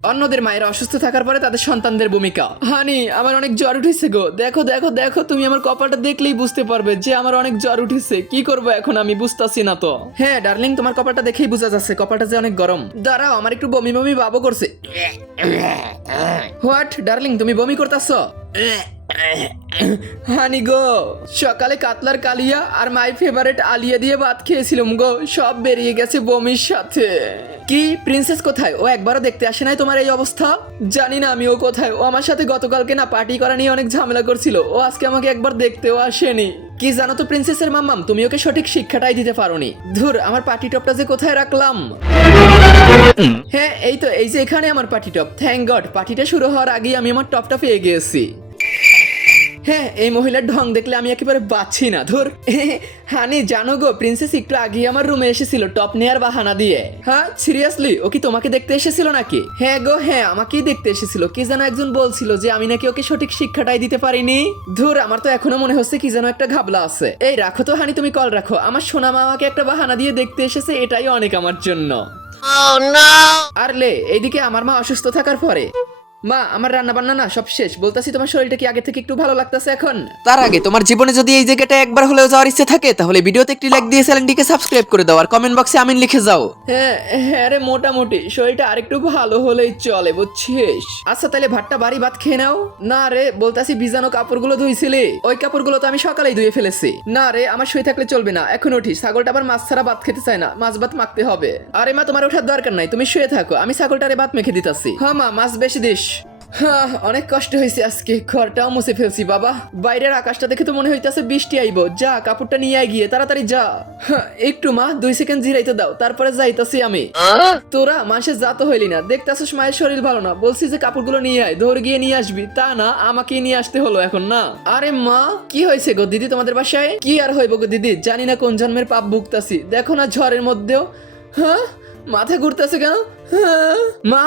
অন্যদের মায়েরা অসুস্থ থাকার পরে তাদের সন্তানদের ভূমিকা। হানি, আমার অনেক জ্বর উঠেছে গো। দেখো দেখো দেখো, তুমি আমার কপালটা দেখলেই বুঝতে পারবে যে আমার অনেক জ্বর উঠেছে। কি করবো এখন আমি বুঝতাছি না তো। হ্যাঁ ডার্লিং, তোমার কপালটা দেখেই বোঝা যাচ্ছে কপালটা যে অনেক গরম। দাঁড়াও, আমার একটু বমি বমি ভাবও করছে। হোয়াট ডার্লিং, তুমি বমি করতেছো? হানি গো, সকালে কাতলার কালিয়া আর মাই ফেভারিট আলিয়া দিয়ে ভাত খেয়েছিলাম গো, সব বেরিয়ে গেছে বমির সাথে। কি প্রিন্সেস কোথায়? ও একবারও দেখতে আসে নাই তোমার এই অবস্থা? জানি না আমি ও কোথায়। ও আমার সাথে গতকালকে না পার্টি করা নিয়ে অনেক ঝামেলা করছিল। ও আজকে আমাকে একবার দেখতেও আসেনি। কি জানো তো প্রিন্সেসের মাম্মাম, তুমি ওকে সঠিক শিক্ষাটাই দিতে পারোনি। ধুর, আমার পার্টি টপটা যে কোথায় রাখলাম। হ্যাঁ এই তো, এই যে এখানে আমার পার্টি টপ। থ্যাংক গড, পার্টিটা শুরু হওয়ার আগেই আমি আমার টপটা পেয়ে গিয়েছি। হ্যাঁ, এই মহিলার ঢং দেখলে আমি একেবারে বাঁচি না। ধুর। হানি জানো গো, প্রিন্সেস একটু আগে আমার রুমে এসেছিল টপ নেয়ার বাহানা দিয়ে। হ্যাঁ সিরিয়াসলি, ও কি তোমাকে দেখতে এসেছিল নাকি? হ্যাঁ গো হ্যাঁ, আমাকেই দেখতে এসেছিল। কি যেন একজন বলছিল যে আমি নাকি ওকে সঠিক শিক্ষাটাই দিতে পারিনি। ধুর, আমার তো এখনো মনে হচ্ছে কি যেন একটা ঘাবলা আছে। এই রাখো তো হানি, তুমি কল রাখো। আমার সোনা মা আমাকে একটা বাহানা দিয়ে দেখতে এসেছে, এটাই অনেক আমার জন্য। আর লে, এইদিকে আমার মা অসুস্থ থাকার পরে মা, আমার রান্না বান্না না সব শেষ। বলতাছি তোমার শরীরটা কি আগে থেকে একটু ভালো লাগতেছে এখন? তার আগে তোমার জীবনে যদি এই জায়গাটা একবার হলেও যাওয়ার ইচ্ছে থাকে তাহলে ভিডিওতে একটি লাইক দিয়ে চ্যানেলটিকে সাবস্ক্রাইব করে দাও আর কমেন্ট বক্সে আমিন লিখে যাও। হ্যাঁ হ্যাঁ রে, মোটামুটি শরীরটা আরেকটু ভালো হলেই চলে, বুঝছিস? আচ্ছা তাহলে ভাতটা বাড়ি ভাত খেয়ে নাও। না রে, বলতাছি ভিজানো কাপড়গুলো ধুইছিলি? ওই কাপড়গুলো তো আমি সকালেই ধুয়ে ফেলেছি। না রে, আমার শুয়ে থাকলে চলবে না, এখন উঠিস। ছাগলটা আবার মাছ ছাড়া ভাত খেতে চায় না, মাছ ভাত মাখতে হবে। আরে মা, তোমার ওঠার দরকার নাই, তুমি শুয়ে থাকো, আমি ছাগলটারে ভাত মেখে দিতাছি। হ্যাঁ মা, মাছ বেশি দিস। অনেক কষ্ট হয়েছে আজকে, ঘরটাও মুছে ফেলছি বাবা। বাইরের আকাশটা দেখে তো মনে হইতাছে বৃষ্টি আইবো। যা কাপড়টা নিয়ে গিয়ে তাড়াতাড়ি যা। একটু মা 2 সেকেন্ড জিরাইতে দাও, তারপরে যাইতাছি আমি। তোরা মানুষের যা তো হইলি না, দেখতাছিস মায়ের শরীর ভালো না, বলছি যে কাপড়গুলো নিয়ে আয়, ধরে গিয়ে নিয়ে আসবি, তা না আমাকেই নিয়ে আসতে হলো এখন না। আরে মা, কি হয়েছে গো দিদি তোমাদের বাসায়? কি আর হইব গো দিদি, জানি না কোন জন্মের পাপ ভুগতাছি। দেখো না ঝড়ের মধ্যেও মাথা ঘুরতেছে কেন? মা,